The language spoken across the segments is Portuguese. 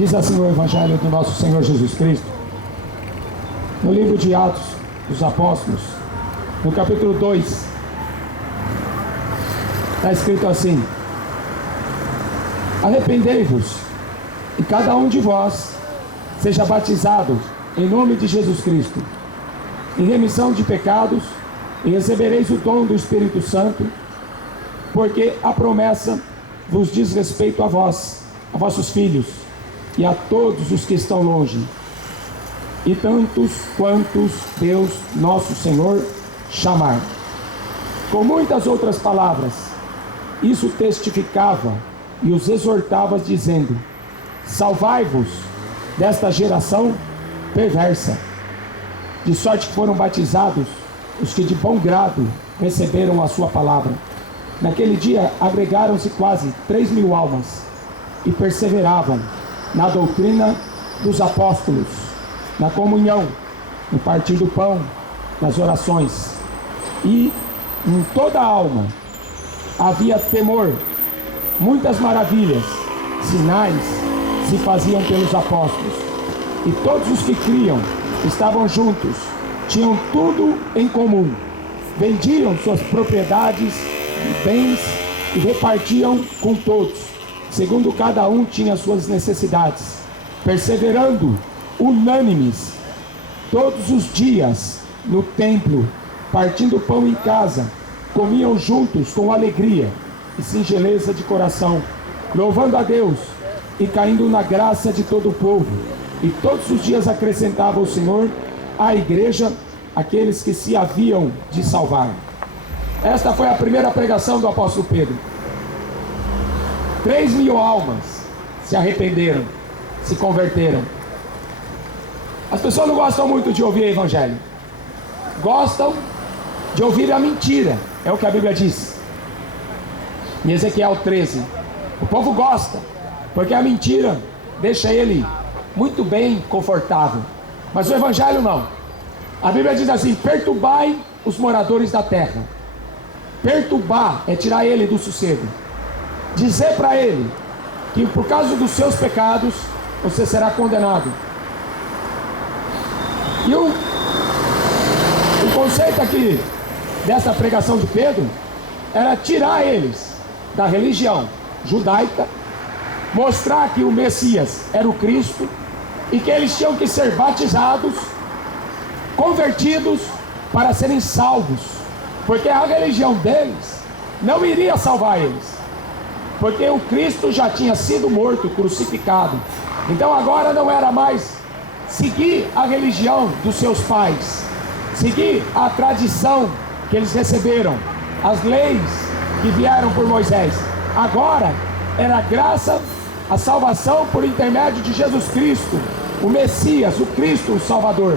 Diz assim o Evangelho do nosso Senhor Jesus Cristo, no livro de Atos dos Apóstolos, no capítulo 2, está escrito assim: arrependei-vos, e cada um de vós seja batizado em nome de Jesus Cristo, em remissão de pecados, e recebereis o dom do Espírito Santo, porque a promessa vos diz respeito a vós, a vossos filhos, e a todos os que estão longe, e tantos quantos Deus nosso Senhor chamar. Com muitas outras palavras, isso testificava e os exortava, dizendo: salvai-vos desta geração perversa. De sorte que foram batizados os que de bom grado receberam a sua palavra. Naquele dia agregaram-se quase 3.000 almas, e perseveravam na doutrina dos apóstolos, na comunhão, no partir do pão, nas orações. E em toda a alma havia temor. Muitas maravilhas, sinais se faziam pelos apóstolos. E todos os que criam estavam juntos, tinham tudo em comum, vendiam suas propriedades e bens e repartiam com todos, segundo cada um tinha suas necessidades, perseverando unânimes todos os dias no templo, partindo o pão em casa, comiam juntos com alegria e singeleza de coração, louvando a Deus e caindo na graça de todo o povo. E todos os dias acrescentava o Senhor à igreja aqueles que se haviam de salvar. Esta foi a primeira pregação do apóstolo Pedro. 3.000 almas se arrependeram, se converteram. As pessoas não gostam muito de ouvir o Evangelho, gostam de ouvir a mentira, é o que a Bíblia diz em Ezequiel 13. O povo gosta, porque a mentira deixa ele muito bem confortável, mas o Evangelho não. A Bíblia diz assim: perturbai os moradores da terra. Perturbar é tirar ele do sossego, dizer para ele que por causa dos seus pecados você será condenado. E o conceito aqui dessa pregação de Pedro era tirar eles da religião judaica, mostrar que o Messias era o Cristo e que eles tinham que ser batizados, convertidos para serem salvos, porque a religião deles não iria salvar eles, porque o Cristo já tinha sido morto, crucificado. Então agora não era mais seguir a religião dos seus pais, seguir a tradição que eles receberam, as leis que vieram por Moisés. Agora era a graça, a salvação por intermédio de Jesus Cristo, o Messias, o Cristo, o Salvador.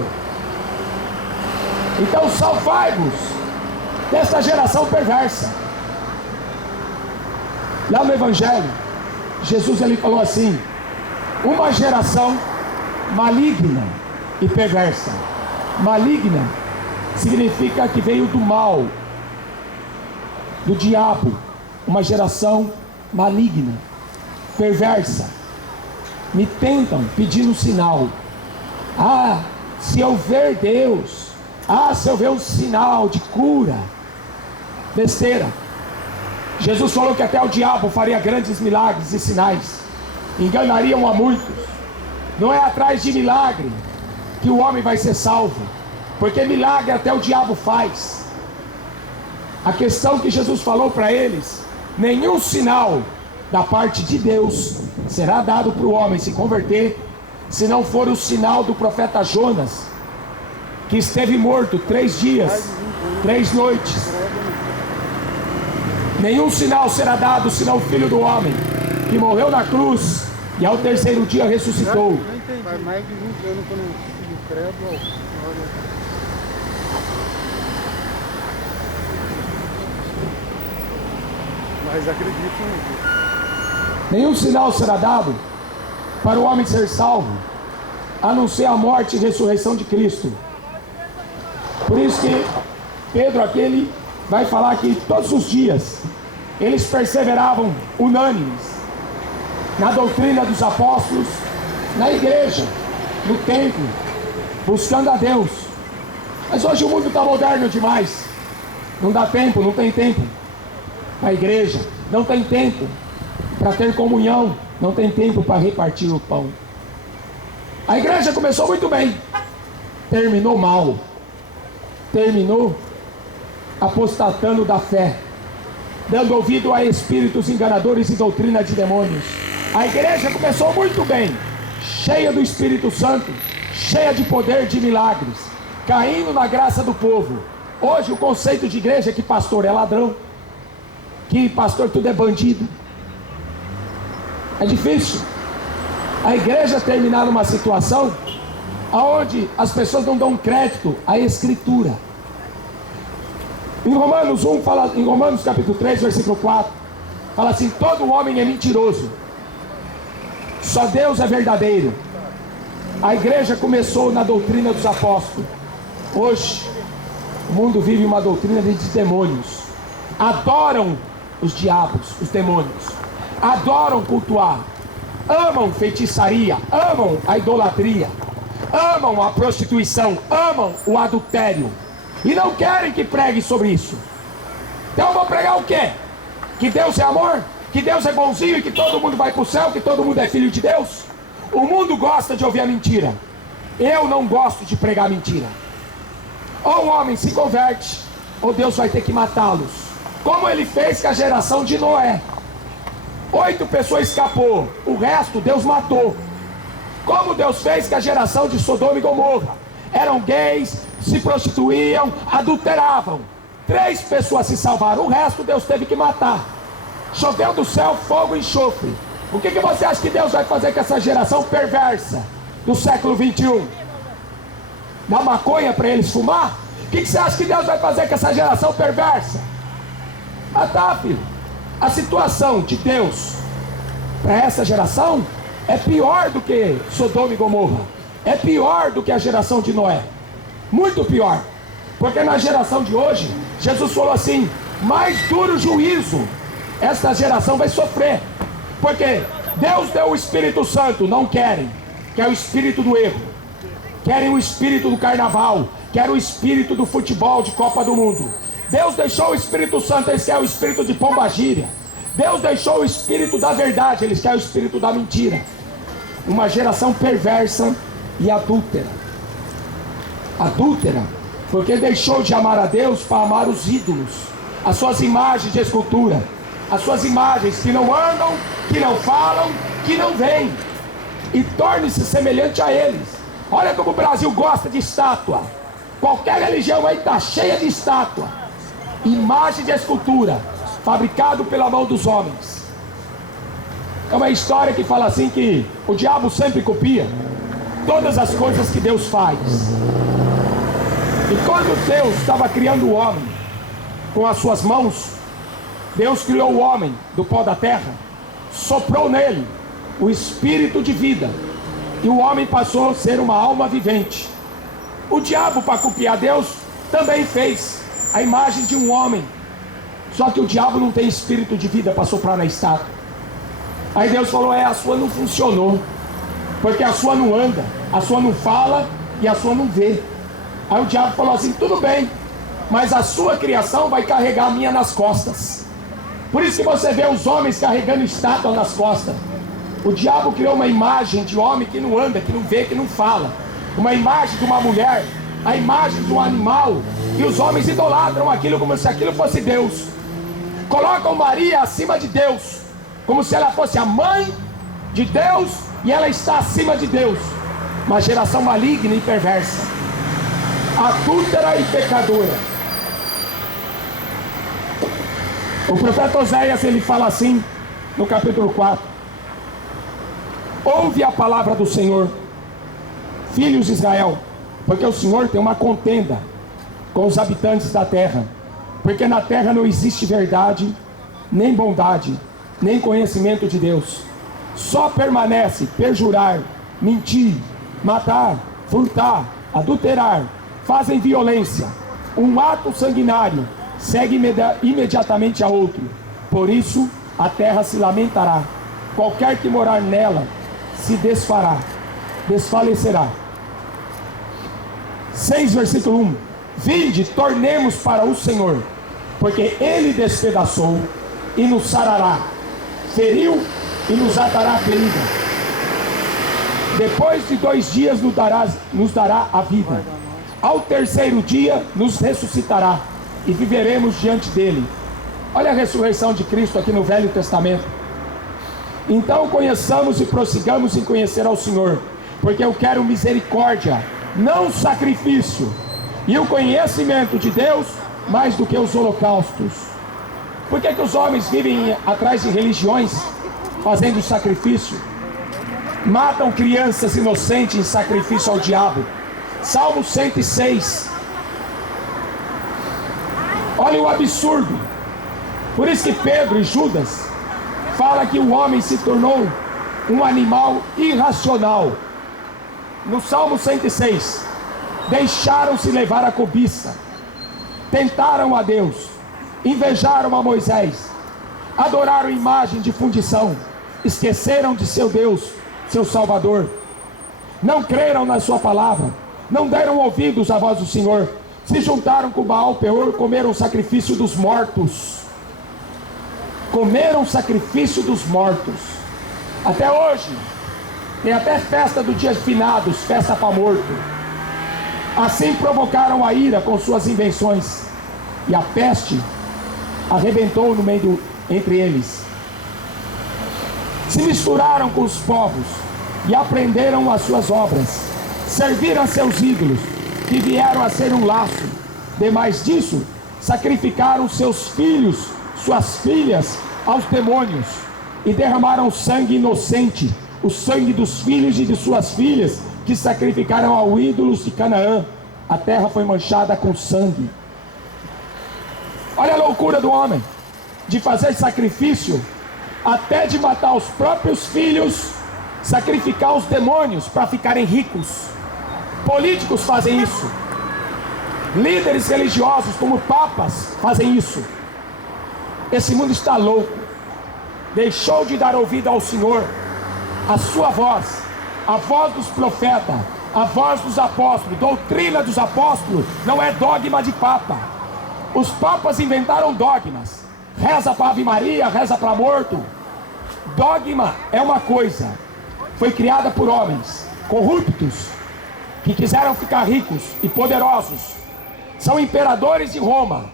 Então salvai-vos dessa geração perversa. Lá no Evangelho, Jesus ele falou assim: uma geração maligna e perversa. Maligna significa que veio do mal, do diabo. Uma geração maligna, perversa. Me tentam pedindo sinal. Ah, se eu ver Deus, se eu ver um sinal de cura. Besteira. Jesus falou que até o diabo faria grandes milagres e sinais, enganariam a muitos. Não é atrás de milagre que o homem vai ser salvo, porque milagre até o diabo faz. A questão que Jesus falou para eles: nenhum sinal da parte de Deus será dado para o homem se converter, se não for o sinal do profeta Jonas, que esteve morto 3 dias, 3 noites. Nenhum sinal será dado senão o Filho do Homem, que morreu na cruz e ao terceiro dia ressuscitou. Faz mais de 20 anos que eu não sigo credo. Mas acredito nisso. Nenhum sinal será dado para o homem ser salvo, a não ser a morte e ressurreição de Cristo. Por isso que Pedro aqui ele vai falar que todos os dias eles perseveravam unânimes na doutrina dos apóstolos, na igreja, no templo, buscando a Deus. Mas hoje o mundo está moderno demais. Não dá tempo, não tem tempo para a igreja, não tem tempo para ter comunhão, não tem tempo para repartir o pão. A igreja começou muito bem, terminou mal, terminou apostatando da fé, dando ouvido a espíritos enganadores e doutrina de demônios. A igreja começou muito bem, cheia do Espírito Santo, cheia de poder, de milagres, caindo na graça do povo. Hoje o conceito de igreja é que pastor é ladrão, que pastor tudo é bandido. É difícil a igreja terminar numa situação onde as pessoas não dão crédito à Escritura. Em Romanos capítulo 3, versículo 4, fala assim: todo homem é mentiroso, só Deus é verdadeiro. A igreja começou na doutrina dos apóstolos. Hoje o mundo vive uma doutrina de demônios. Adoram os diabos, os demônios. Adoram cultuar. Amam feitiçaria, amam a idolatria, amam a prostituição, amam o adultério. E não querem que pregue sobre isso. Então eu vou pregar o quê? Que Deus é amor? Que Deus é bonzinho e que todo mundo vai para o céu? Que todo mundo é filho de Deus? O mundo gosta de ouvir a mentira. Eu não gosto de pregar mentira. Ou o homem se converte, ou Deus vai ter que matá-los, como ele fez com a geração de Noé. 8 pessoas escapou, o resto Deus matou. Como Deus fez com a geração de Sodoma e Gomorra. Eram gays, se prostituíam, adulteravam. 3 pessoas se salvaram, o resto Deus teve que matar. Choveu do céu fogo e enxofre. O que você acha que Deus vai fazer com essa geração perversa do século 21? Dar maconha para eles fumar? O que você acha que Deus vai fazer com essa geração perversa? Matar, filho. A situação de Deus para essa geração é pior do que Sodoma e Gomorra. É pior do que a geração de Noé. Muito pior. Porque na geração de hoje, Jesus falou assim: mais duro juízo esta geração vai sofrer. Porque Deus deu o Espírito Santo, não querem, que é o espírito do erro. Querem o espírito do carnaval, querem o espírito do futebol, de Copa do Mundo. Deus deixou o Espírito Santo, eles querem o espírito de pombagíria. Deus deixou o espírito da verdade, eles querem o espírito da mentira. Uma geração perversa e adúltera. Adúltera, porque deixou de amar a Deus para amar os ídolos, as suas imagens de escultura, as suas imagens que não andam, que não falam, que não veem, e torne-se semelhante a eles. Olha como o Brasil gosta de estátua. Qualquer religião aí está cheia de estátua, imagem de escultura, fabricado pela mão dos homens. É uma história que fala assim que o diabo sempre copia todas as coisas que Deus faz. E quando Deus estava criando o homem com as suas mãos, Deus criou o homem do pó da terra, soprou nele o espírito de vida, e o homem passou a ser uma alma vivente. O diabo, para copiar Deus, também fez a imagem de um homem, só que o diabo não tem espírito de vida para soprar na estátua. Aí Deus falou: a sua não funcionou, porque a sua não anda, a sua não fala e a sua não vê. Aí o diabo falou assim: tudo bem, mas a sua criação vai carregar a minha nas costas. Por isso que você vê os homens carregando estátua nas costas. O diabo criou uma imagem de homem que não anda, que não vê, que não fala. Uma imagem de uma mulher, a imagem de um animal. E os homens idolatram aquilo como se aquilo fosse Deus. Colocam Maria acima de Deus, como se ela fosse a mãe de Deus e ela está acima de Deus. Uma geração maligna e perversa, adúltera e pecadora. O profeta Oséias, ele fala assim no capítulo 4: ouve a palavra do Senhor, filhos de Israel, porque o Senhor tem uma contenda com os habitantes da terra, porque na terra não existe verdade, nem bondade, nem conhecimento de Deus. Só permanece perjurar, mentir, matar, furtar, adulterar, fazem violência. Um ato sanguinário segue imediatamente a outro. Por isso a terra se lamentará, qualquer que morar nela se desfará. desfalecerá. 6, versículo 1. Vinde, tornemos para o Senhor, porque Ele despedaçou e nos sarará, feriu e nos atará a ferida. Depois de 2 dias nos dará a vida. Ao terceiro dia nos ressuscitará e viveremos diante dele. Olha a ressurreição de Cristo aqui no Velho Testamento. Então conheçamos e prossigamos em conhecer ao Senhor, porque eu quero misericórdia, não sacrifício, e o conhecimento de Deus mais do que os holocaustos. Por que os homens vivem atrás de religiões, fazendo sacrifício? Matam crianças inocentes em sacrifício ao diabo. Salmo 106. Olha o absurdo. Por isso que Pedro e Judas fala que o homem se tornou um animal irracional. No Salmo 106, deixaram-se levar a cobiça, tentaram a Deus, invejaram a Moisés, adoraram imagem de fundição, esqueceram de seu Deus, seu Salvador, não creram na sua palavra, não deram ouvidos à voz do Senhor, se juntaram com Baal Peor, comeram o sacrifício dos mortos. Comeram o sacrifício dos mortos. Até hoje tem até festa do dia de finados, festa para morto. Assim provocaram a ira com suas invenções, e a peste arrebentou no meio entre eles. Se misturaram com os povos e aprenderam as suas obras, serviram a seus ídolos, que vieram a ser um laço. Demais disso, sacrificaram seus filhos, suas filhas aos demônios, e derramaram sangue inocente, o sangue dos filhos e de suas filhas, que sacrificaram aos ídolos de Canaã. A terra foi manchada com sangue. Olha a loucura do homem, de fazer sacrifício, até de matar os próprios filhos, sacrificar os demônios para ficarem ricos. Políticos fazem isso, líderes religiosos como papas fazem isso. Esse mundo está louco, deixou de dar ouvido ao Senhor. A sua voz, a voz dos profetas, a voz dos apóstolos, doutrina dos apóstolos, não é dogma de papa. Os papas inventaram dogmas, reza para Ave Maria, reza para morto. Dogma é uma coisa, foi criada por homens corruptos, que quiseram ficar ricos e poderosos. São imperadores de Roma,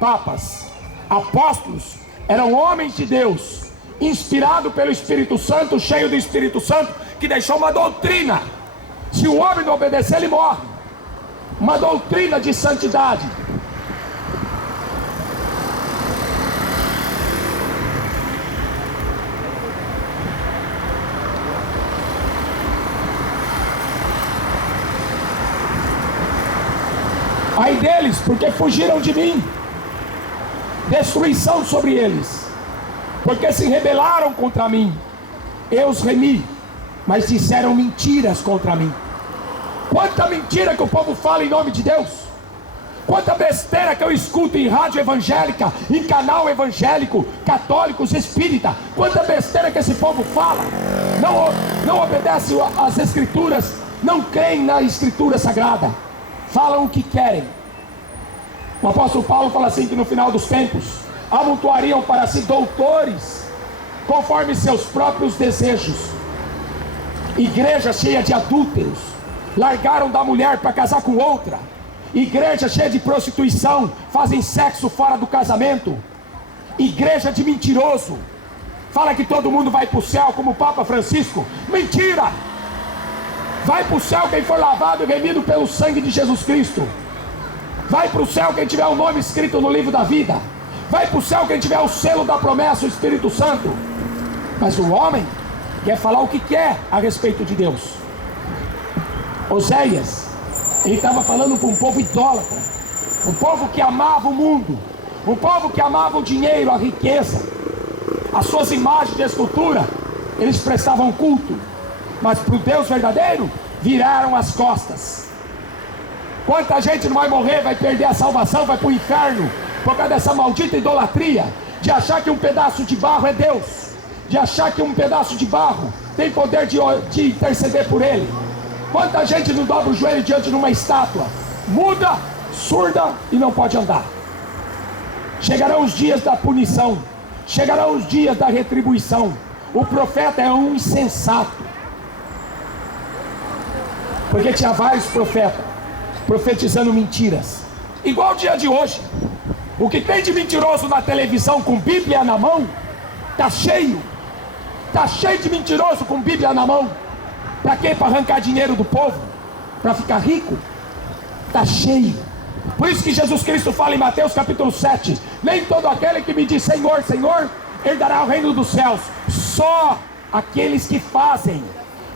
papas. Apóstolos eram homens de Deus, inspirado pelo Espírito Santo, cheio do Espírito Santo, que deixou uma doutrina. Se o homem não obedecer, ele morre. Uma doutrina de santidade. Ai deles, porque fugiram de mim. Destruição sobre eles, porque se rebelaram contra mim. Eu os remi, mas disseram mentiras contra mim. Quanta mentira que o povo fala em nome de Deus. Quanta besteira que eu escuto em rádio evangélica, em canal evangélico, católicos, espírita. Quanta besteira que esse povo fala. Não obedece às escrituras, não creem na escritura sagrada, falam o que querem. O apóstolo Paulo fala assim, que no final dos tempos amontoariam para si doutores conforme seus próprios desejos. Igreja cheia de adúlteros, largaram da mulher para casar com outra. Igreja cheia de prostituição, fazem sexo fora do casamento. Igreja de mentiroso, fala que todo mundo vai para o céu, como o Papa Francisco. Mentira! Vai para o céu quem for lavado e remido pelo sangue de Jesus Cristo. Vai para o céu quem tiver o nome escrito no livro da vida. Vai para o céu quem tiver o selo da promessa, o Espírito Santo. Mas o homem quer falar o que quer a respeito de Deus. Oséias, ele estava falando com um povo idólatra, um povo que amava o mundo, um povo que amava o dinheiro, a riqueza, as suas imagens de escultura. Eles prestavam culto, mas para o Deus verdadeiro viraram as costas. Quanta gente não vai morrer, vai perder a salvação, vai para o inferno, por causa dessa maldita idolatria, de achar que um pedaço de barro é Deus, de achar que um pedaço de barro tem poder de interceder por ele? Quanta gente não dobra o joelho diante de uma estátua, muda, surda e não pode andar? Chegarão os dias da punição, chegarão os dias da retribuição. O profeta é um insensato, porque tinha vários profetas profetizando mentiras, igual o dia de hoje. O que tem de mentiroso na televisão com Bíblia na mão, está cheio de mentiroso com Bíblia na mão. Para quê? Para arrancar dinheiro do povo, para ficar rico. Está cheio. Por isso que Jesus Cristo fala em Mateus capítulo 7, nem todo aquele que me diz Senhor, Senhor, herdará o reino dos céus, só aqueles que fazem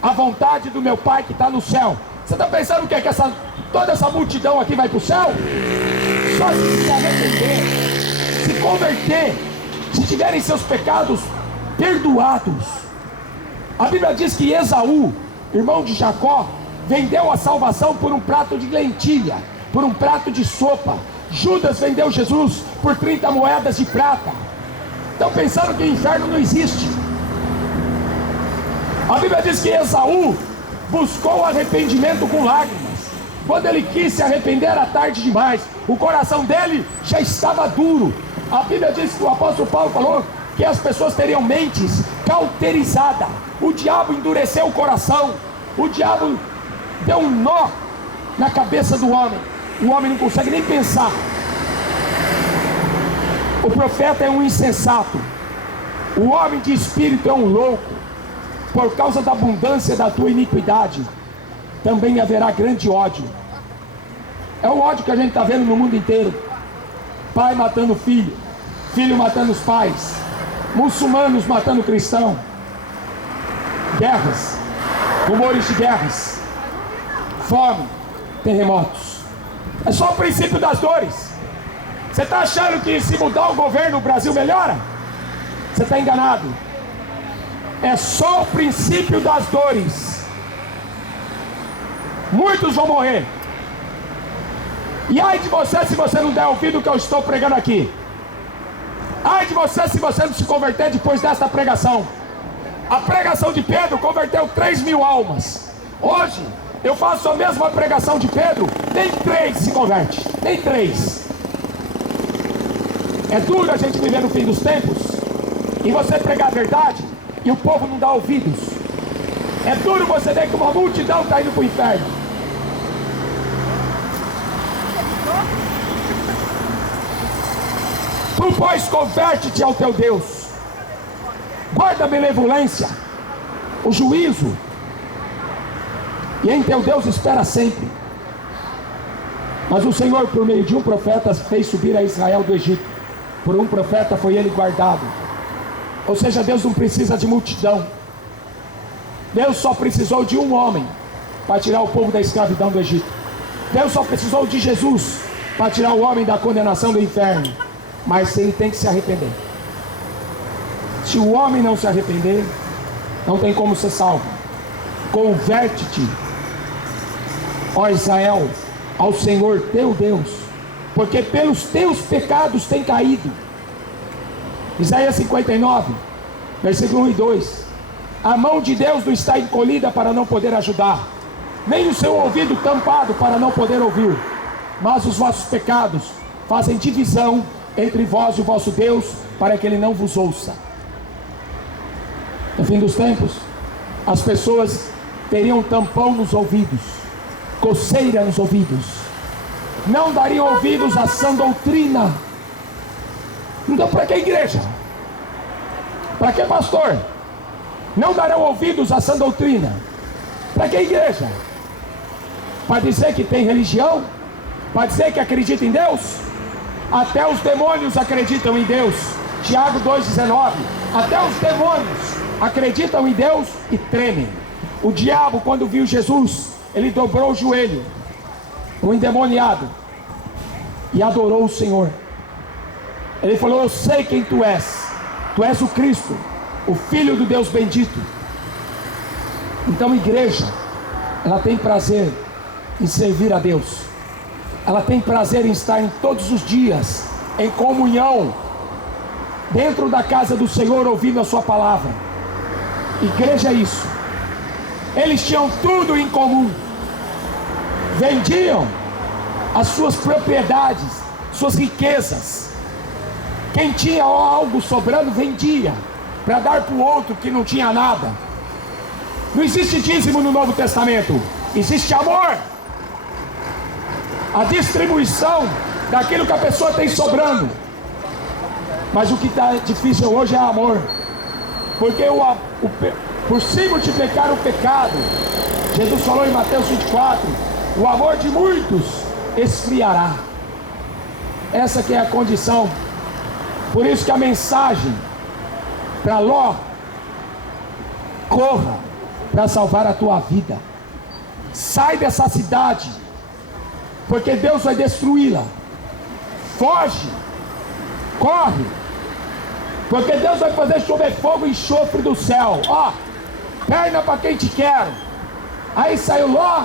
a vontade do meu Pai que está no céu. Você está pensando o que é que toda essa multidão aqui vai para o céu? Só se arrepender, se converter, se tiverem seus pecados perdoados. A Bíblia diz que Esaú, irmão de Jacó, vendeu a salvação por um prato de lentilha, por um prato de sopa. Judas vendeu Jesus por 30 moedas de prata. Estão pensando que o inferno não existe? A Bíblia diz que Esaú buscou arrependimento com lágrimas. Quando ele quis se arrepender era tarde demais, o coração dele já estava duro. A Bíblia diz que o apóstolo Paulo falou que as pessoas teriam mentes cauterizadas. O diabo endureceu o coração, o diabo deu um nó na cabeça do homem. O homem não consegue nem pensar. O profeta é um insensato, o homem de espírito é um louco. Por causa da abundância da tua iniquidade também haverá grande ódio. É o ódio que a gente está vendo no mundo inteiro. Pai matando filho, filho matando os pais, muçulmanos matando cristão, guerras, rumores de guerras, fome, terremotos. É só o princípio das dores. Você está achando que se mudar o governo o Brasil melhora? Você está enganado. É só o princípio das dores. Muitos vão morrer. E ai de você se você não der ouvido o que eu estou pregando aqui. Ai de você se você não se converter depois desta pregação. A pregação de Pedro converteu 3.000 almas. Hoje eu faço a mesma pregação de Pedro, nem 3 se converte, nem 3. É duro a gente viver no fim dos tempos e você pregar a verdade e o povo não dá ouvidos. É duro você ver que uma multidão está indo para o inferno. Tu, pois, converte-te ao teu Deus, guarda a benevolência, o juízo, e em teu Deus espera sempre. Mas o Senhor, por meio de um profeta, fez subir a Israel do Egito. Por um profeta foi ele guardado. Ou seja, Deus não precisa de multidão. Deus só precisou de um homem para tirar o povo da escravidão do Egito. Deus só precisou de Jesus para tirar o homem da condenação do inferno. Mas ele tem que se arrepender. Se o homem não se arrepender, não tem como ser salvo. Converte-te, ó Israel, ao Senhor teu Deus, porque pelos teus pecados tem caído. Isaías 59, versículo 1 e 2. A mão de Deus não está encolhida para não poder ajudar, nem o seu ouvido tampado para não poder ouvir, mas os vossos pecados fazem divisão entre vós e o vosso Deus, para que ele não vos ouça. No fim dos tempos, as pessoas teriam tampão nos ouvidos, coceira nos ouvidos, não dariam ouvidos à sã doutrina. Então para que igreja? Para que pastor? Não darão ouvidos à sã doutrina. Para que igreja? Para dizer que tem religião? Para dizer que acredita em Deus? Até os demônios acreditam em Deus. Tiago 2,19. Até os demônios acreditam em Deus e tremem. O diabo, quando viu Jesus, ele dobrou o joelho, o endemoniado, e adorou o Senhor. Ele falou: eu sei quem tu és o Cristo, o Filho do Deus bendito. Então, igreja, ela tem prazer em servir a Deus. Ela tem prazer em estar em todos os dias em comunhão dentro da casa do Senhor, ouvindo a sua palavra. Igreja é isso. Eles tinham tudo em comum. Vendiam as suas propriedades, suas riquezas. Quem tinha algo sobrando, vendia para dar para o outro que não tinha nada. Não existe dízimo no Novo Testamento. Existe amor. A distribuição daquilo que a pessoa tem sobrando. Mas o que está difícil hoje é amor. Porque por se multiplicar o pecado, Jesus falou em Mateus 24, o amor de muitos esfriará. Essa que é a condição. Por isso que a mensagem para Ló: corra para salvar a tua vida. Sai dessa cidade, porque Deus vai destruí-la. Foge, corre, porque Deus vai fazer chover fogo e enxofre do céu. Ó, perna para quem te quer. Aí saiu Ló,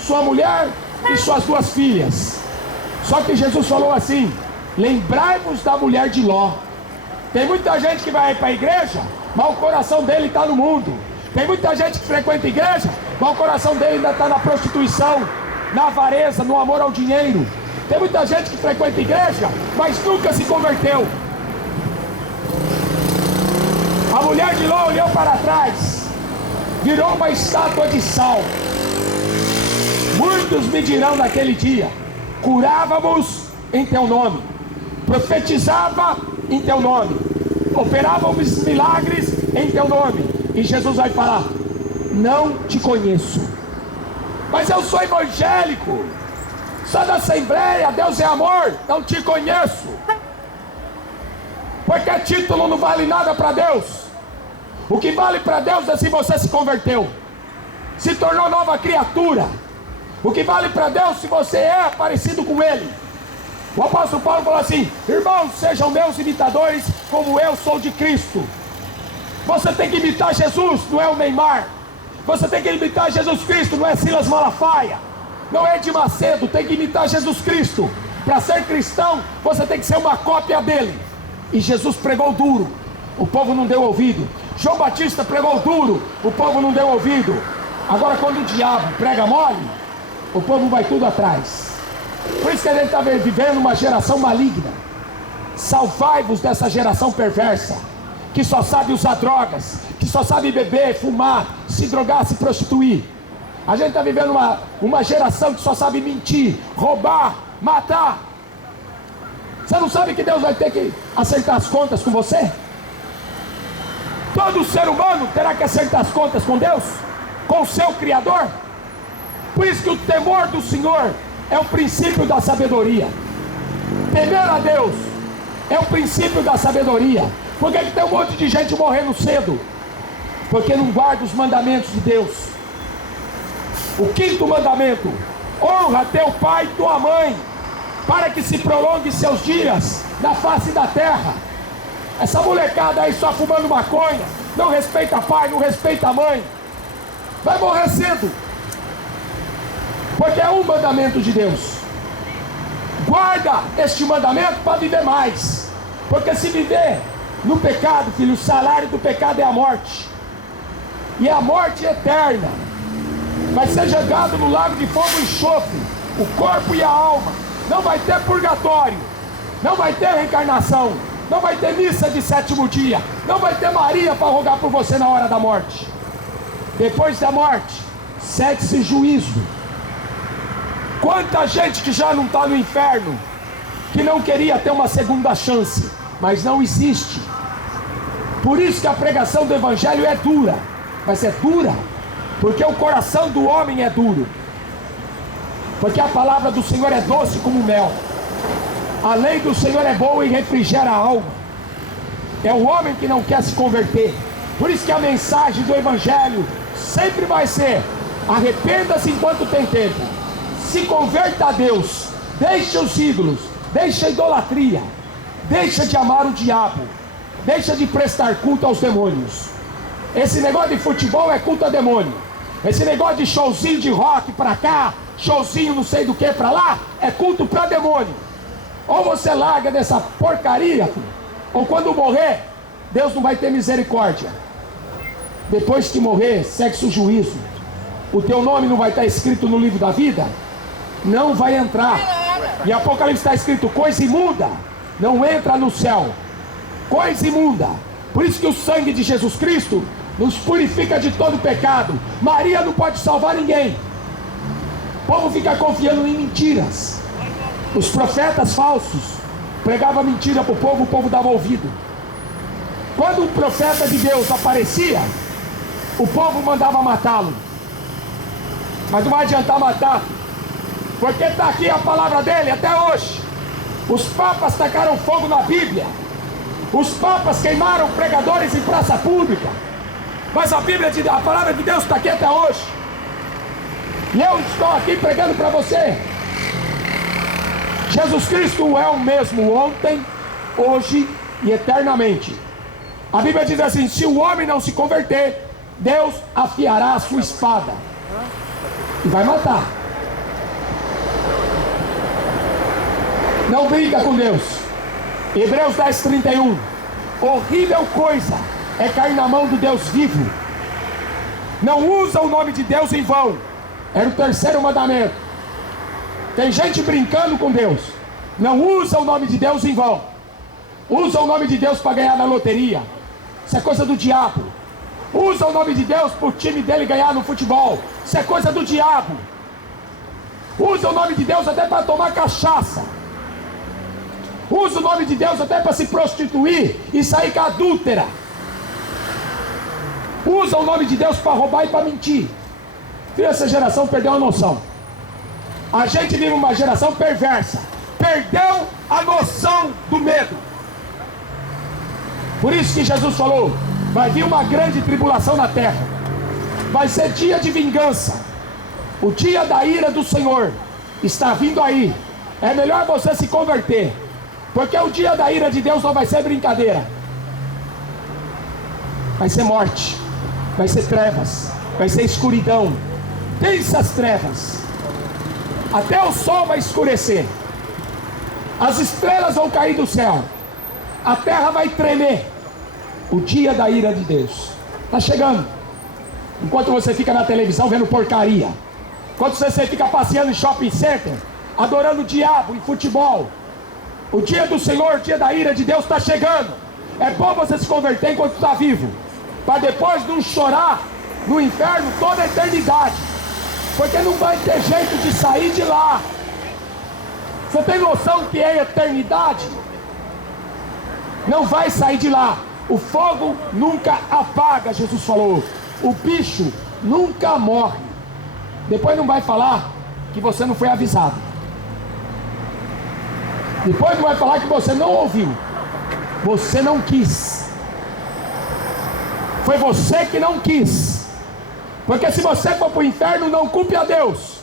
sua mulher e suas 2 filhas. Só que Jesus falou assim: lembrai-vos da mulher de Ló. Tem muita gente que vai para a igreja, mas o coração dele está no mundo. Tem muita gente que frequenta a igreja, mas o coração dele ainda está na prostituição, na avareza, no amor ao dinheiro. Tem muita gente que frequenta a igreja, mas nunca se converteu. A mulher de Ló olhou para trás, virou uma estátua de sal. Muitos me dirão naquele dia: curávamos em teu nome, profetizava em teu nome, operávamos milagres em teu nome. E Jesus vai falar: não te conheço. Mas eu sou evangélico, sou da Assembleia, Deus é amor. Não te conheço. Porque título não vale nada para Deus. O que vale para Deus é se você se converteu, se tornou nova criatura. O que vale para Deus se você é parecido com Ele. O apóstolo Paulo falou assim: irmãos, sejam meus imitadores como eu sou de Cristo. Você tem que imitar Jesus, não é o Neymar. Você tem que imitar Jesus Cristo, não é Silas Malafaia, não é Edir Macedo. Tem que imitar Jesus Cristo. Para ser cristão, você tem que ser uma cópia dele. E Jesus pregou duro, o povo não deu ouvido. João Batista pregou duro, o povo não deu ouvido. Agora quando o diabo prega mole, o povo vai tudo atrás. Por isso que a gente está vivendo uma geração maligna. Salvai-vos dessa geração perversa, que só sabe usar drogas, que só sabe beber, fumar, se drogar, se prostituir. A gente está vivendo uma geração que só sabe mentir, roubar, matar. Você não sabe que Deus vai ter que acertar as contas com você? Todo ser humano terá que acertar as contas com Deus, com o seu Criador. Por isso que o temor do Senhor é o princípio da sabedoria. Temer a Deus é o princípio da sabedoria. Por que tem um monte de gente morrendo cedo? Porque não guarda os mandamentos de Deus. O 5º mandamento: honra teu pai e tua mãe, para que se prolongue seus dias na face da terra. Essa molecada aí só fumando maconha, não respeita pai, não respeita mãe, vai morrer cedo. Porque é um mandamento de Deus. Guarda este mandamento para viver mais. Porque se viver no pecado, filho, o salário do pecado é a morte. E a morte eterna. Vai ser jogado no lago de fogo e enxofre, o corpo e a alma. Não vai ter purgatório, não vai ter reencarnação, não vai ter missa de 7º dia, não vai ter Maria para rogar por você na hora da morte. Depois da morte, segue-se juízo. Quanta gente que já não está no inferno, que não queria ter uma segunda chance, mas não existe. Por isso que a pregação do Evangelho é dura. Mas é dura porque o coração do homem é duro. Porque a palavra do Senhor é doce como mel. A lei do Senhor é boa e refrigera a alma. É o homem que não quer se converter. Por isso que a mensagem do Evangelho sempre vai ser: arrependa-se enquanto tem tempo, se converta a Deus, deixe os ídolos, deixe a idolatria, deixa de amar o diabo, deixa de prestar culto aos demônios. Esse negócio de futebol é culto a demônio. Esse negócio de showzinho de rock pra cá, showzinho não sei do que pra lá, é culto pra demônio. Ou você larga dessa porcaria, ou quando morrer, Deus não vai ter misericórdia. depois que morrer, segue-se o juízo. O teu nome não vai estar escrito no livro da vida? Não vai entrar. E Apocalipse está escrito: coisa imunda não entra no céu. Coisa imunda. Por isso que o sangue de Jesus Cristo nos purifica de todo pecado. Maria não pode salvar ninguém. O povo fica confiando em mentiras. Os profetas falsos pregavam mentira para o povo dava ouvido. Quando um profeta de Deus aparecia, o povo mandava matá-lo. Mas não vai adiantar matar, porque está aqui a palavra dele até hoje. Os papas tacaram fogo na Bíblia. Os papas queimaram pregadores em praça pública. Mas a palavra de Deus está aqui até hoje. E eu estou aqui pregando para você. Jesus Cristo é o mesmo ontem, hoje e eternamente. A Bíblia diz assim: se o homem não se converter, Deus afiará a sua espada e vai matar. Não brinca com Deus. Hebreus 10:31. Horrível coisa é cair na mão do Deus vivo. Não usa o nome de Deus em vão. Era o terceiro mandamento. Tem gente brincando com Deus. Não usa o nome de Deus em vão. Usa o nome de Deus para ganhar na loteria. Isso é coisa do diabo. Usa o nome de Deus para o time dele ganhar no futebol. Isso é coisa do diabo. Usa o nome de Deus até para tomar cachaça. Usa o nome de Deus até para se prostituir e sair com a adúltera. Usa o nome de Deus para roubar e para mentir. Filho, essa geração perdeu a noção. A gente vive uma geração perversa. Perdeu a noção do medo. Por isso que Jesus falou: vai vir uma grande tribulação na terra. Vai ser dia de vingança. O dia da ira do Senhor está vindo aí. É melhor você se converter, porque o dia da ira de Deus não vai ser brincadeira. Vai ser morte, vai ser trevas, vai ser escuridão, densas trevas. Até o sol vai escurecer. As estrelas vão cair do céu. A terra vai tremer. O dia da ira de Deus está chegando. Enquanto você fica na televisão vendo porcaria, enquanto você fica passeando em shopping center, adorando o diabo em futebol, o dia do Senhor, o dia da ira de Deus está chegando. É bom você se converter enquanto está vivo, para depois não chorar no inferno toda a eternidade, porque não vai ter jeito de sair de lá. Você tem noção que é eternidade? Não vai sair de lá. O fogo nunca apaga, Jesus falou. O bicho nunca morre. Depois não vai falar que você não foi avisado. Depois não vai falar que você não ouviu. Você não quis. Foi você que não quis. Porque se você for para o inferno, não culpe a Deus.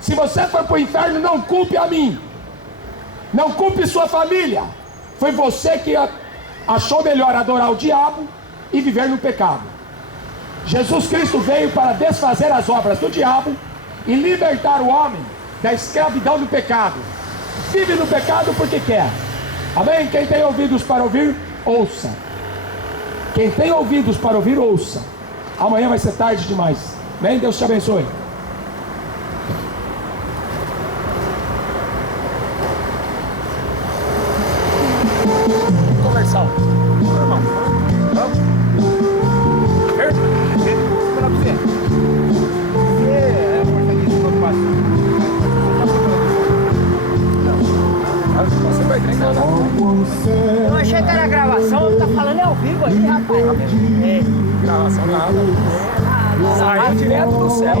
Se você for para o inferno, não culpe a mim. Não culpe sua família. Foi você que achou melhor adorar o diabo e viver no pecado. Jesus Cristo veio para desfazer as obras do diabo e libertar o homem da escravidão do pecado. Vive no pecado porque quer. Amém? Quem tem ouvidos para ouvir, ouça. Quem tem ouvidos para ouvir, ouça. Amanhã vai ser tarde demais. Amém? Deus te abençoe. Conversão. Irmão, vamos? Vou falar pra você. É português do pastor. Você vai treinar, não? Eu achei que era gravação, tá falando ao vivo aí, rapaz. Gravação nada. Sai direto do céu,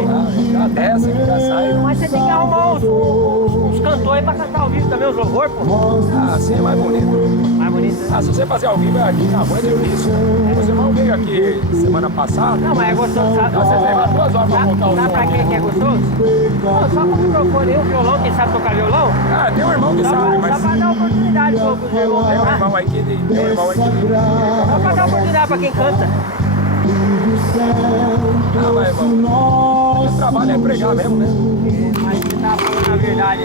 já desce, já sai. Mas você tem que arrumar uns cantores pra cantar ao vivo também, os louvor, pô. Assim é mais bonito. Mais bonito, né? Se você fazer ao vivo é aqui na rua, é difícil. Você não veio aqui semana passada. Não, mas é gostoso, sabe? Você leva 2 horas pra montar o Sabe pra som. quem é gostoso? Não, só com o microfone e o violão, quem sabe tocar violão? Ah, tem um irmão que sabe, Só mas pra dar oportunidade pros irmãos tem um cantar. irmão aí que Só pra dar oportunidade pra quem canta. Ah, mas irmão, o trabalho é pregar mesmo, né? Mas você tá falando a verdade.